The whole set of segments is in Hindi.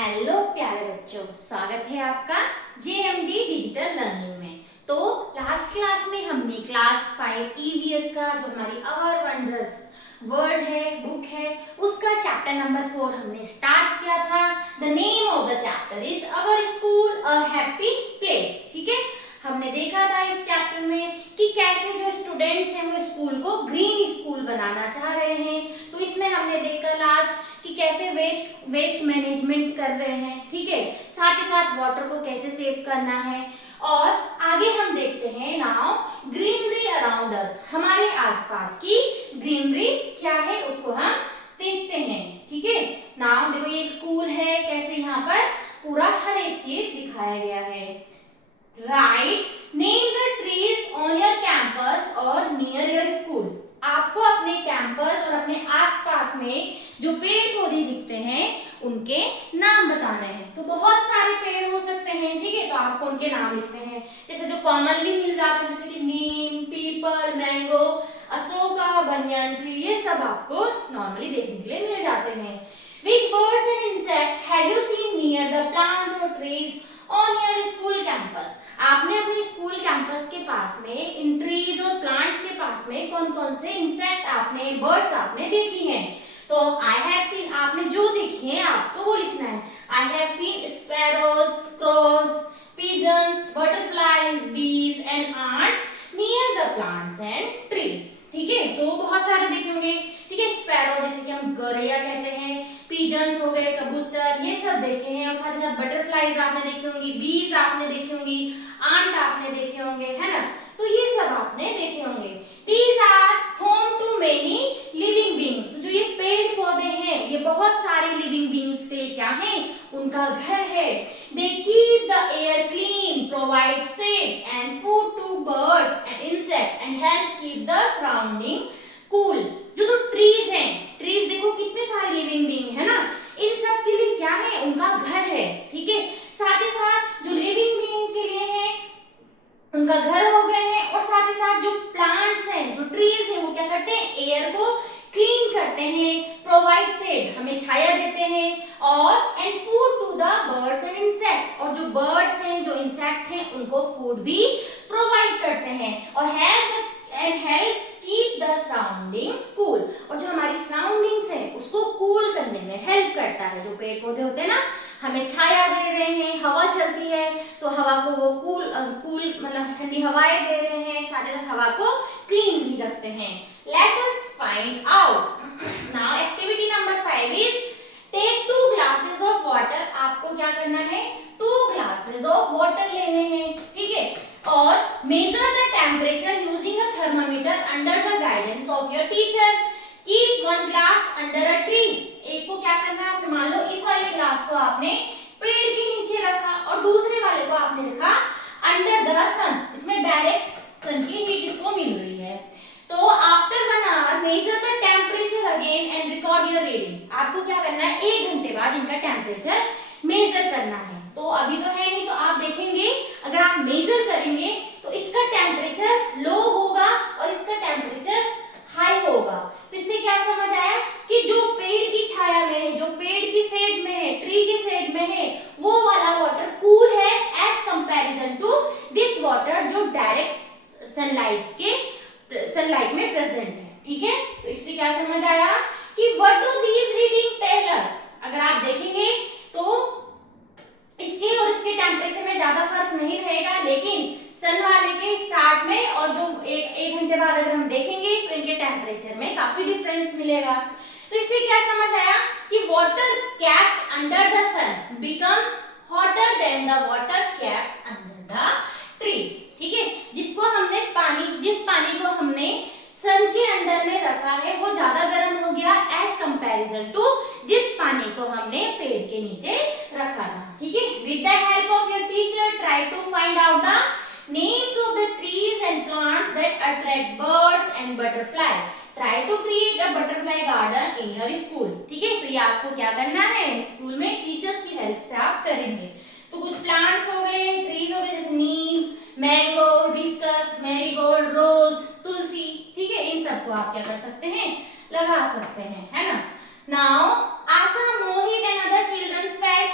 हेलो प्यारे बच्चों, स्वागत है आपका जेएमडी डिजिटल लर्निंग में। तो लास्ट क्लास में हमने क्लास 5 ईवीएस का जो हमारी अवर वंडरस वर्ड है, बुक है, उसका चैप्टर नंबर 4 हमने स्टार्ट किया था। The name of the chapter is our school a happy place. ठीक है, हमने देखा था इस चैप्टर में कि कैसे जो स्टूडेंट्स हैं वो स्कूल को ग्रीन स्कूल बनाना चाह रहे हैं। तो इसमें हमने देखा लास्ट कि कैसे वेस्ट मैनेजमेंट कर रहे हैं, ठीक है, साथ ही साथ वाटर को कैसे सेव करना है। और आगे हम देखते हैं नाउ ग्रीनरी अराउंड अस, हमारे आसपास की ग्रीनरी क्या है उसको हम देखते हैं। ठीक है, नाउ देखो ये स्कूल है, कैसे यहाँ पर पूरा हर एक चीज दिखाया गया है। Write name the trees on your campus और नियर योर स्कूल। आपको अपने कैंपस और अपने आसपास में जो पेड़ पौधे दिखते हैं उनके नाम बताने हैं। तो बहुत सारे पेड़ हो सकते हैं, ठीक है, तो आपको उनके नाम लिखने हैं। जैसे जो कॉमनली मिल जाते हैं जैसे कि neem, peepal, mango, Ashoka, banyan tree, ये सब आपको नॉर्मली देखने के लिए मिल जाते हैं। Which birds and insects have you seen near the plants or trees on your school campus? आपने अपने स्कूल कैंपस के पास में इन ट्रीज और प्लांट्स के पास में कौन कौन से इंसेक्ट आपने, बर्ड्स आपने देखी हैं? तो आई हैव सीन, आपने जो देखी है आपको वो लिखना है। I have seen sparrows, crows, pigeons, butterflies, bees and ants near the plants and trees. ठीक है, तो बहुत सारे देखे होंगे। ठीक है, स्पैरो जैसे कि हम गौरैया कहते हैं, पिजन्स हो गए, कबूतर, ये सब देखे हैं। और साथ ही साथ बटरफ्लाइज आपने देखी होंगी, बीज आपने देखी होंगी, आंट आपने देखे होंगे, है ना, तो ये सब आपने देखे होंगे। These are home to many living beings। तो जो ये पेड़ पौधे हैं ये बहुत सारे लिविंग बींग्स के लिए क्या है, उनका घर है। They keep the air clean, provide shade and food to birds and insects and help keep the surrounding cool। जो ट्रीज हैं, ट्रीज देखो कितने सारे लिविंग बींग है ना, इन सब के लिए क्या है, उनका घर है। ठीक है, साथ ही साथ जो लिविंग बींग के लिए है उनका घर हो गए हैं। और साथ ही साथ जो प्लांट्स हैं, जो ट्रीज हैं, वो क्या करते हैं, एयर को क्लीन करते हैं, प्रोवाइड शेड, हमें छाया देते हैं, और and food to the birds and insect, और जो बर्ड्स हैं, जो इंसेक्ट हैं, उनको फूड भी प्रोवाइड करते हैं। और help keep the surroundings cool, और जो हमारी सराउंडिंग्स है उसको कूल करने में हेल्प करता है। जो पेड़ पौधे होते हैं ना, हमें छाया दे रहे हैं, हवा चलती है तो हवा को वो कूल मतलब ठंडी हवाएं दे रहे हैं, साथ ही साथ हवा को क्लीन भी रखते हैं। Let us find out. Now activity number 5 is take 2 glasses of water. आपको क्या करना है, 2 ग्लासेस ऑफ वाटर लेने हैं, ठीक है, और major the temperature using a thermometer under the guidance of your teacher. Keep 1 glass under a tree. एक को क्या करना है, आपने मान लो इस वाले ग्लास को आपने पेड़ के नीचे रखा और दूसरे वाले को आपने रखा अंडर द सन, इसमें डायरेक्ट सन की हीट इसको मिल रही है। तो after 1 hour measure the temperature again and record your reading. आपको क्या करना है, 1 घंटे बाद इनका टेम्परेचर मेजर करना है। तो अभी तो है नहीं, तो आप देखेंगे अगर आप मेजर करेंगे तो इसका टेम्परेचर लो होगा और इसका टेम्परेचर हाई होगा। तो इससे क्या समझ आया कि जो पेड़ की छाया में है, जो पेड़ की शेड में है, ट्री की शेड में है, वो वाला वाटर कूल है as comparison to this water जो डायरेक्ट सनलाइट में प्रेजेंट है। ठीक है, तो इससे क्या समझ आया कि what do these reading tell us. अगर आप देखेंगे तो इसके और इसके टेम्परेचर में ज्यादा फर्क नहीं रहेगा, लेकिन सन वाले के स्टार्ट में और जो एक घंटे बाद अगर हम देखेंगे तो इनके टेम्परेचर में काफी डिफरेंस मिलेगा। तो इससे क्या समझ आया कि water kept under the sun becomes hotter than the water kept under the tree. ठीक है, जिसको हमने जिस पानी को हमने सन के अंदर में रखा है वो ज्यादा गर्म हो गया एज कंपैरिजन टू जिस पानी को हमने पेड़ के नीचे रखा था। ठीक है, with the help of your teacher try to find out the names of the trees and plants that attract birds and butterfly. Try to create a butterfly garden in your school. ठीक है, तो ये आपको क्या करना है, स्कूल में टीचर्स की हेल्प से आप करेंगे। तो कुछ प्लांट्स हो गए, ट्रीज हो गए, जैसे नीम, मैंगो, हिबिस्कस, मैरीगोल्ड, रोज, तुलसी। ठीक है, इन सबको आप क्या कर सकते हैं, लगा सकते हैं, है ना। Now Asha, Mohit and other children felt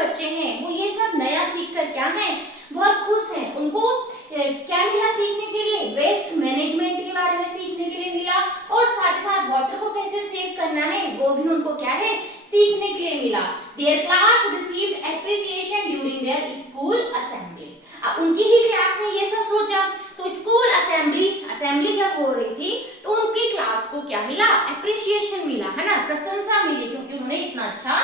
बच्चे हैं वो ये सब नया सीख कर क्या है, बहुत खुश हैं। उनको क्या मिला सीखने के लिए, वेस्ट मैनेजमेंट के बारे में सीखने के लिए मिला, और साथ ही साथ वाटर को कैसे सेव करना है वो भी उनको क्या है, सीखने के लिए मिला। Their class received appreciation during their school assembly. अब उनकी ही क्लास ने ये सब सोचा, तो स्कूल असेंबली जब हो रही थी तो उनकी क्लास को क्या मिला, एप्रिसिएशन मिला, है ना, प्रशंसा मिली, क्योंकि उन्होंने इतना अच्छा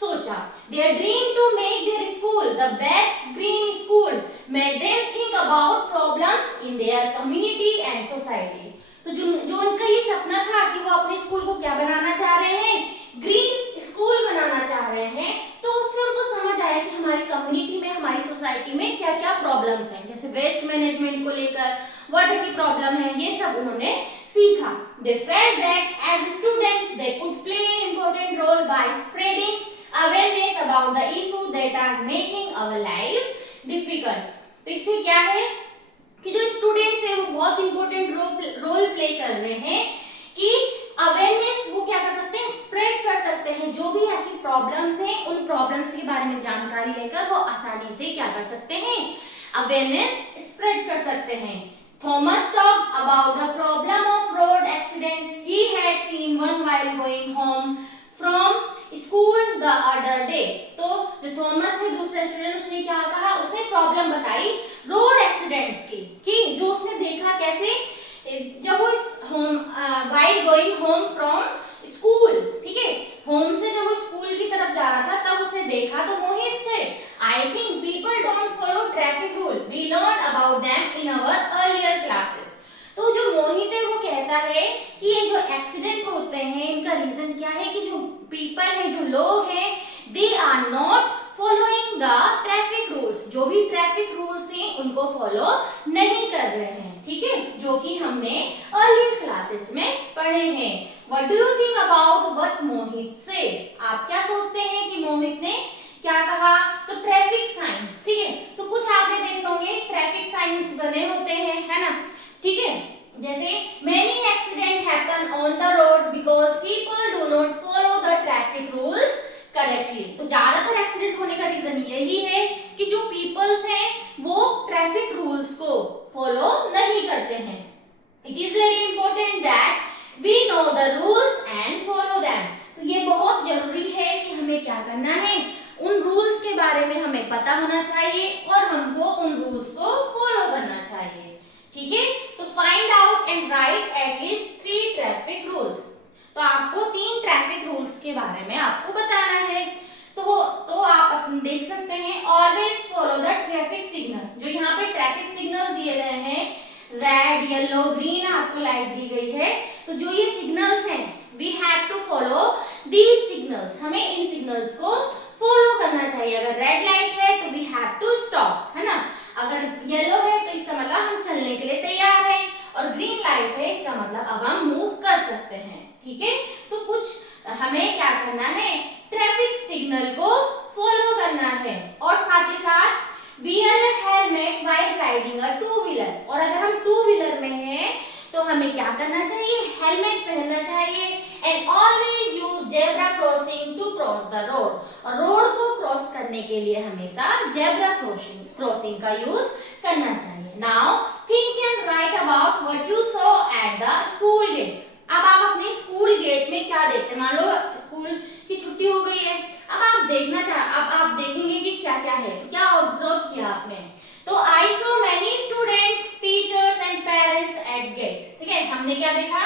सोचा। Their dream to make their school the best green school made them think about problems in their community and society. तो जो उनका ये सपना था कि वो अपने स्कूल को क्या बनाना चाह रहे हैं, ग्रीन स्कूल बनाना चाह रहे हैं, तो उससे उनको समझ आया कि हमारी कम्युनिटी में, हमारी सोसाइटी में क्या क्या प्रॉब्लम्स हैं, जैसे वेस्ट मैनेजमेंट को लेकर, वाटर की प्रॉब्लम है, ये सब उन्होंने सीखा। They felt that as students they could play an important role by spreading awareness about the issue that are making our lives difficult. तो इससे क्या है कि जो स्टूडेंट्स हैं वो बहुत इंपॉर्टेंट रोल प्ले कर रहे हैं कि अवेयरनेस वो क्या कर सकते हैं, स्प्रेड कर सकते हैं। जो भी ऐसी प्रॉब्लम्स हैं उन प्रॉब्लम्स के बारे में जानकारी लेकर वो आसानी से क्या कर सकते हैं, अवेयरनेस स्प्रेड कर सकते हैं। Thomas talked about the problem of road accidents he had seen one while going home from school the other day. तो जो थॉमस है दूसरा स्टूडेंट, उसने क्या कहा, उसने प्रॉब्लम बताई रोड एक्सीडेंट्स की, कि जो उसने देखा कैसे, जब वो home while going home from school, ठीक है, होम से जब वो स्कूल की तरफ जा रहा था तब उसने देखा, तो Mohit said I think people don't follow traffic rule, we learn about them in our earlier classes. तो जो मोहित है वो कहता है कि ये जो एक्सीडेंट होते हैं इनका रीजन क्या है, कि जो पीपल है, जो लोग हैं, they are not following the traffic rules, जो भी ट्रैफिक रूल्स हैं उनको फॉलो नहीं कर रहे हैं, ठीक है, जो कि हमने अर्लियर क्लासेस में पढ़े हैं। What do you think about what Mohit said? आप क्या सोचते हैं कि मोहित ने क्या कहा? तो ट्रैफिक साइंस, ठीक है, तो कुछ आपने देखे होंगे ट्रैफिक साइंस बने होते हैं, है ना, ठीक है, जैसे many accidents happen on the roads because people do not follow the traffic rules correctly। तो ज्यादातर एक्सीडेंट होने का रीजन यही है कि जो पीपल्स हैं वो ट्रैफिक रूल्स को फॉलो नहीं करते हैं। It is very important that we know the rules and follow them. तो ये बहुत जरूरी है कि हमें क्या करना है, उन रूल्स के बारे में हमें पता होना चाहिए और हमको उन रूल्स को फॉलो करना चाहिए, ठीक है। तो find out and right at least 3 traffic rules. तो आपको 3 ट्रैफिक रूल्स के बारे में आपको बताना है। तो आप देख सकते हैं always follow the traffic signals. जो यहाँ पे ट्रैफिक सिग्नल्स दिए गए हैं, रेड, येलो, ग्रीन, आपको लाइट दी गई है, तो जो ये सिग्नल्स हैं we have to follow these signals. हमें इन सिग्नल्स को फॉलो करना चाहिए। अगर रेड लाइट है तो वी हैव टू स्टॉप, है ना, अगर येलो है तो इसका मतलब हम चलने के लिए तैयार हैं, और ग्रीन लाइट है इसका मतलब अब हम मूव कर सकते हैं, ठीक है। तो कुछ हमें क्या करना है, ट्रैफिक सिग्नल को फॉलो करना है, और साथ ही साथ wear helmet while riding a two wheeler. और अगर हम टू व्हीलर में हैं तो हमें क्या करना चाहिए, हेलमेट पहनना चाहिए। And always use zebra crossing to cross the road. और रोड को क्रॉस करने के लिए हमेशा जेब्रा क्रॉसिंग का यूज करना चाहिए। Now think and write about what you saw at the school gate. अब आप अपने स्कूल गेट में क्या देखते हैं, मान लो स्कूल की छुट्टी हो गई है, अब आप देखेंगे कि क्या क्या है, तो क्या ऑब्जर्व किया आपने? तो I saw many students, teachers and parents at gate, ठीक है, हमने क्या देखा,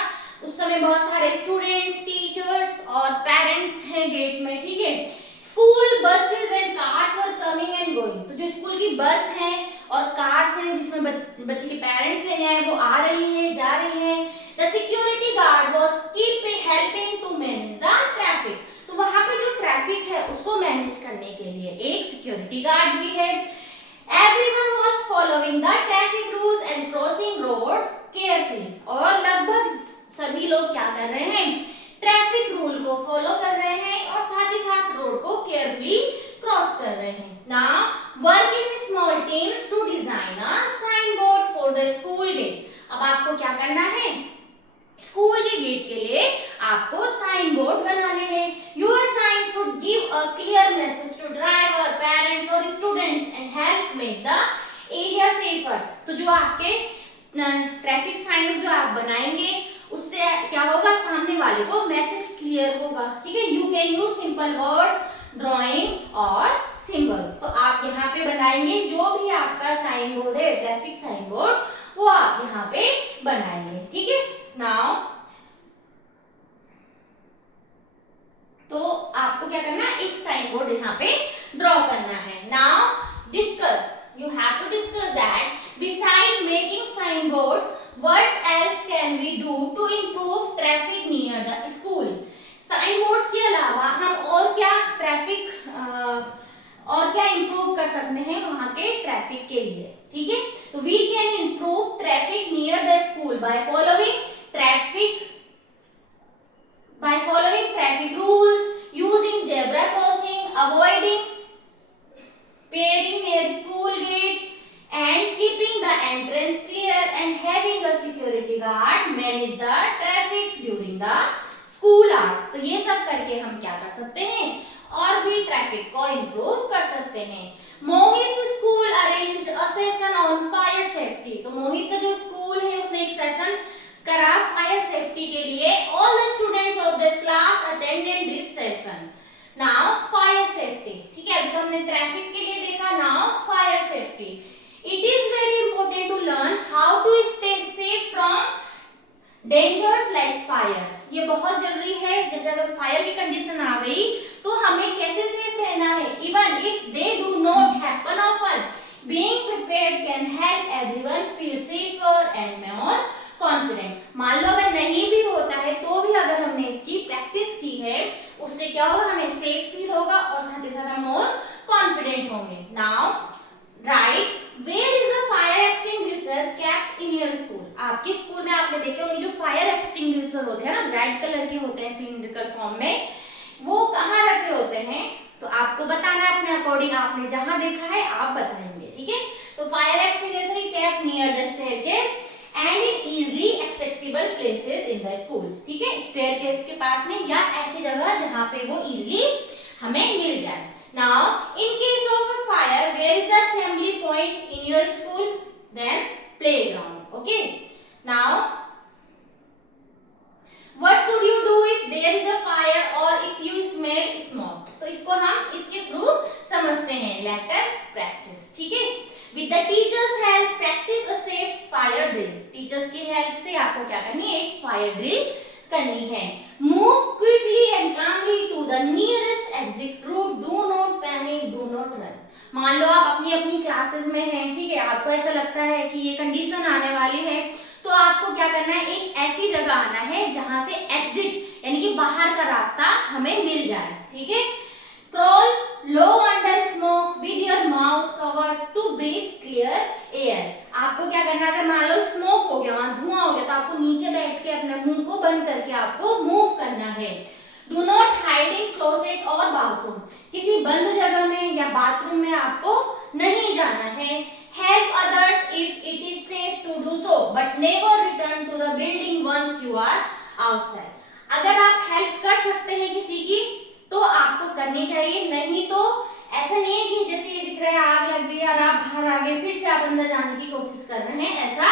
उस समय बहुत सारे स्टूडेंट्स, टीचर्स और पेरेंट्स हैं गेट में, ठीक है। School buses and cars were coming and going. तो जो स्कूल की बस है और कार्स हैं जिसमें बच्चे के पेरेंट्स लेने आए, वो आ रही है, जा रही है। The security guard was keep helping to manage the traffic. तो वहां पे जो ट्रैफिक है उसको मैनेज करने के लिए एक सिक्योरिटी गार्ड भी है। Everyone was following the traffic rules and crossing road carefully। और लगभग सभी लोग क्या कर रहे हैं, ट्रैफिक रूल को फॉलो कर रहे हैं और साथ ही साथ रोड को केयरफुली क्रॉस कर रहे हैं। Now work in small teams to design a signboard for the school gate। अब आपको क्या करना है, स्कूल के गेट के लिए आपको साइन बोर्ड बनाने हैं। Your sign should give a clear message to driver, help make the area safer. तो जो आपके ट्रैफिक साइंस जो आप बनाएंगे उससे क्या होगा, सामने वाले को मैसेज क्लियर होगा। ठीक है, you can use simple words, drawing और सिंबल्स। तो आप यहाँ पे बनाएंगे जो भी आपका साइन बोर्ड है, ट्रैफिक साइन बोर्ड, वो आप यहाँ पे बनाएंगे। ठीक है, नाउ तो आपको क्या करना है, एक साइन बोर्ड यहाँ पे ड्रॉ करना है। Now discuss, you have to discuss that beside making sign boards what else can we do to improve traffic near the school. Sign boards के अलावा हम और क्या ट्रैफिक और क्या इंप्रूव कर सकते हैं वहां के ट्रैफिक के लिए। ठीक है, तो we can improve traffic near the school by following traffic rules, using zebra crossing, avoiding pairing near school gate, and keeping the entrance clear, and having a security guard manage the traffic during the school hours। तो ये सब करके हम क्या कर सकते हैं, और भी ट्रैफिक को इम्प्रूव कर सकते हैं। Mohit school arranged a session on fire safety. तो मोहित का जो स्कूल है उसने एक सेशन करा फायर सेफ्टी के लिए। All the students of the class attended this session. Now fire safety, ठीक है, अभी तो हमने ट्रैफिक के लिए देखा, now fire safety. It is very important to learn how to stay safe from dangers like fire. ये बहुत जरूरी है, जैसे अगर फायर की कंडीशन आ गई तो हमें कैसे सेफ रहना है। Even if they do not happen often, being prepared can help everyone feel safer and more confident. मान लो अगर नहीं भी होता है तो भी अगर हमने इसकी प्रैक्टिस की है उससे क्या होगा, हमें सेफ फील होगा और साथ ही साथ हम मोर कॉन्फिडेंट होंगे। Now right, where is the fire extinguisher kept in your school. आपके स्कूल में आपने देखे होंगे जो फायर एक्सटिंग्विशर होते हैं ना, रेड कलर के होते हैं सिलिंड्रिकल फॉर्म में, वो कहाँ रखे होते हैं, तो आपको बताना है अपने अकॉर्डिंग, आपने जहां देखा है आप बताएंगे। ठीक है, तो fire extinguisher is kept near the staircase and in easily accessible places in the school. ठीक है, स्टेयरकेस के पास में या ऐसी जगह जहां पे वो इजीली हमें मिल जाए। Now in case of a fire, where is the assembly point in your school, then playground. Okay, now what should you do if there is a fire और इफ यू स्मेल स्मोक। तो इसको हम इसके थ्रू समझते हैं, लेट अस प्रैक्टिस। ठीक है, with the teachers help practice a safe fire drill. Teachers की हेल्प से आपको क्या करनी है, एक फायर ड्रिल करनी है। Move quickly and calmly to the nearest exit route, do not panic, do not run. मान लो आप अपनी अपनी क्लासेस में हैं, ठीक है, आपको ऐसा लगता है कि ये कंडीशन आने वाली है, तो आपको क्या करना है, एक ऐसी जगह आना है जहां से एग्जिट यानी कि बाहर का रास्ता हमें मिल जाए। ठीक है, crawl low under smoke with your mouth covered to breathe clear air. आपको क्या करना है, अगर मान लो स्मोक हो गया, वहां धुआं हो गया, तो आपको नीचे बैठ के अपने मुंह को बंद करके आपको मूव करना है। Do not hide in closet और बाथरूम। किसी बंद जगह में या बाथरूम में आपको नहीं जाना है। Help others if it is safe to do so, but never return to the building once you are outside. अगर आप हेल्प कर सकते हैं किसी की तो आपको करनी चाहिए, नहीं तो ऐसा नहीं है कि जैसे ये दिख रहा है आग लग गई और आप बाहर आ गए, फिर से आप अंदर जाने की कोशिश कर रहे हैं, ऐसा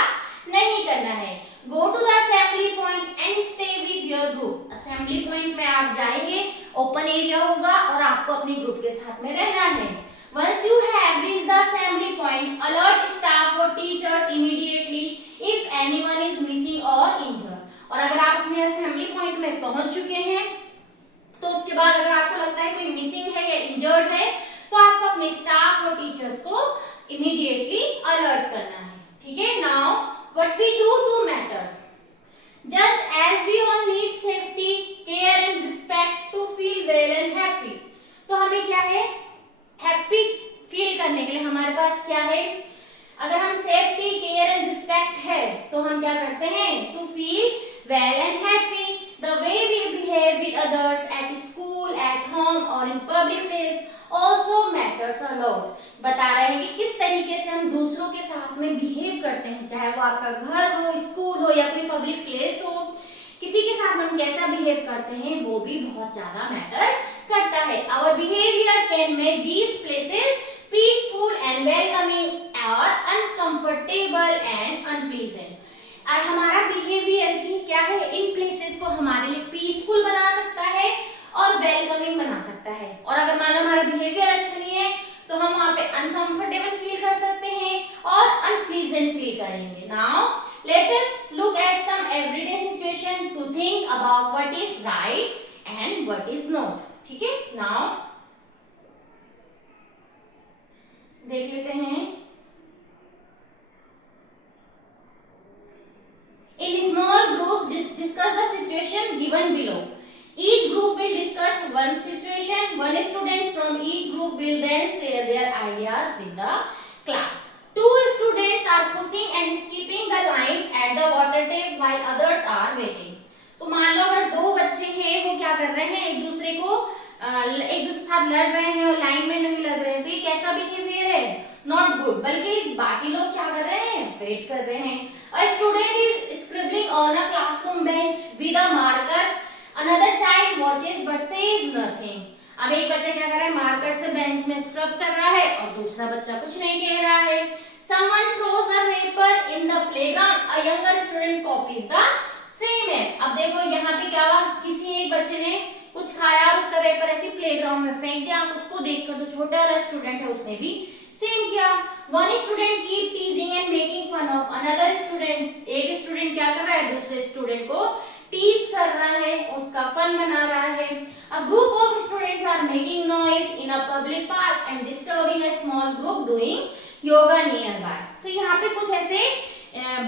नहीं करना है। Go to the assembly point and stay with your group. Assembly point में आप जाएंगे, ओपन एरिया होगा और आपको अपने ग्रुप के साथ में रहना है। Once you have reached the assembly point, alert staff or teachers immediately if anyone is missing or injured। और अगर आप अपने असेंबली पॉइंट में पहुंच चुके हैं तो उसके बाद अगर आपको लगता है कोई मिसिंग है या इंजर्ड है तो आपको अपने स्टाफ और टीचर्स को इमीडिएटली अलर्ट करना है। ठीक है, now what we do to matters, just as we all need safety, care and respect to feel well and happy. तो हमें क्या है, हैप्पी फील करने के लिए हमारे पास क्या है, अगर हम सेफ्टी, केयर एंड रिस्पेक्ट है तो हम क्या करते हैं, to feel well and happy. The way we behave with others at school, at home और in public place also matters a lot। बता रहे हैं कि किस तरीके से हम दूसरों के साथ में बिहेव करते हैं, चाहे वो आपका घर हो, स्कूल हो या कोई पब्लिक प्लेस हो, किसी के साथ हम कैसा बिहेव करते हैं वो भी बहुत ज्यादा मैटर करता है। Our behavior can make these places peaceful and welcoming और अनकंफर्टेबल एंड अनप्लीजेंट। और हमारा बिहेवियर की क्या है, इन प्लेसेस को हमारे लिए पीसफुल बना सकता है और वेलकमिंग बना सकता है। और अगर मान लो हमारा बिहेवियर अच्छा नहीं है तो हम वहां पे अनकंफर्टेबल फील कर सकते हैं और अनप्लीजेंट फील करेंगे। Now let us look at some everyday situation to think about what is right and what is not. ठीक है, नाउ देख लेते हैं। In small group, discuss the situation given below. Each group will discuss one situation. One student from each group will then share their ideas with the class. Two students are pushing and skipping the line at the water tap while others are waiting. तो मान लो अगर दो बच्चे हैं वो क्या कर रहे हैं, एक दूसरे के साथ लड़ रहे हैं और लाइन में नहीं लग रहे हैं, तो ये कैसा बिहेवियर है, नॉट गुड। बल्कि बाकी लोग क्या कर रहे हैं, वेट कर रहे हैं। A student is scribbling on a classroom bench with a marker. Another child watches but says nothing. अब एक बच्चा क्या कर रहा है, मार्कर से बेंच में स्क्रब कर रहा है और दूसरा बच्चा कुछ नहीं कह रहा है। Someone throws a paper in the playground. A younger student copies the same act. अब देखो यहाँ पे क्या हुआ, किसी एक बच्चे ने कुछ खाया और उसका रेपर ऐसे प्लेग्राउंड में फेंक दिया। उसको देखकर जो छोटा वाला स्टूडेंट है उसने भी सेम किया। One student keep teasing and making fun of another student. एक स्टूडेंट क्या कर रहा है, दूसरे स्टूडेंट को टीज कर रहा है, उसका फन बना रहा है। A group of students are making noise in a public park and disturbing a small group doing yoga nearby. तो यहाँ पे कुछ ऐसे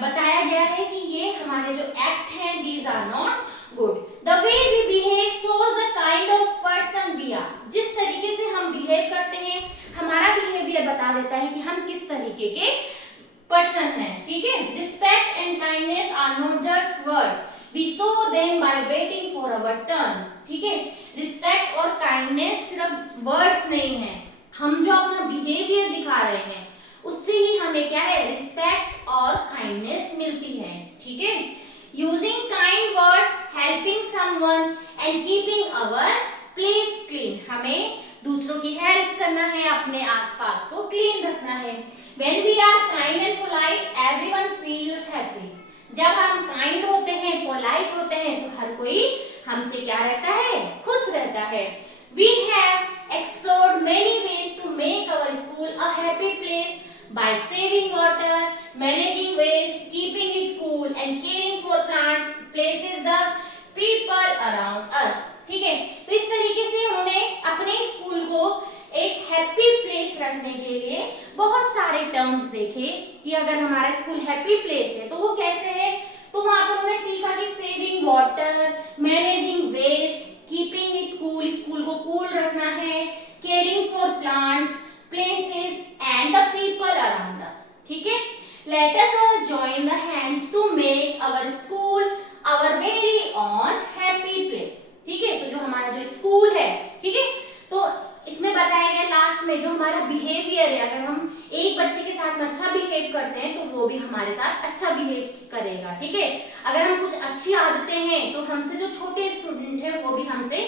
बताया गया है कि ये हमारे जो एक्ट हैं these are not good. The way we behave shows the kind of person we are. जिस तरीके से हम बिहेव करते हैं हमारा बिहेवियर बता देता है कि हम किस तरीके के पर्सन हैं। ठीक है, respect and kindness are not just word, we show them by waiting for our turn. ठीक है, रिस्पेक्ट और काइंडनेस सिर्फ वर्ड्स नहीं है, हम जो अपना बिहेवियर दिखा रहे हैं उससे ही हमें क्या है, रिस्पेक्ट और काइंडनेस मिलती है। ठीक है, using kind words, helping someone and keeping our place clean, हमें दूसरों की हेल्प करना है, अपने आसपास को क्लीन रखना है। When we are kind and polite, everyone feels happy. जब हम काइंड होते हैं, पोलाइट होते हैं तो हर कोई हमसे क्या रहता है, खुश रहता है। We have explored many ways to make our school a happy place by saving water, managing waste, keeping it cool and caring for plants, places the people around us. ठीक है, तो इस तरीके से उन्होंने अपने स्कूल को एक हैप्पी प्लेस रखने के लिए बहुत सारे टर्म्स देखे कि अगर हमारा स्कूल हैप्पी प्लेस है तो वो कैसे है। तो वहां पर उन्होंने सीखा कि saving water, managing waste, keeping it cool, school को कूल रखना है, caring for plants, places and the people around us. ठीक है, let us all join the hands to make our school our very own happy place. ठीक है, तो जो हमारा जो स्कूल है, ठीक है, तो इसमें बताया गया लास्ट में जो हमारा बिहेवियर है, अगर हम एक बच्चे के साथ में अच्छा बिहेव करते हैं तो वो भी हमारे साथ अच्छा बिहेव करेगा। ठीक है, अगर हम कुछ अच्छी आदतें हैं तो हमसे जो छोटे स्टूडेंट है वो भी हमसे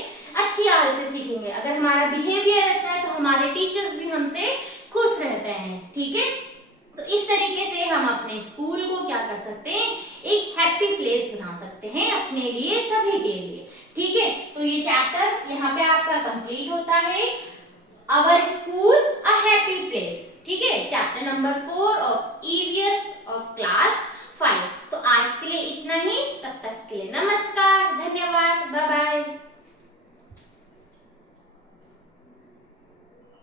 अच्छी आदतें सीखेंगे। अगर हमारा बिहेवियर अच्छा है तो हमारे टीचर्स भी हमसे खुश रहते हैं। ठीक है, तो इस तरीके से हम अपने स्कूल को क्या कर सकते हैं, एक हैप्पी प्लेस बना सकते हैं अपने लिए, सभी के लिए। ठीक है, तो ये चैप्टर यहाँ पे आपका कंप्लीट होता है, our school a happy place. ठीक है, chapter number 4 of EVS of class 5। तो आज के लिए इतना ही, तब तक के लिए नमस्ते।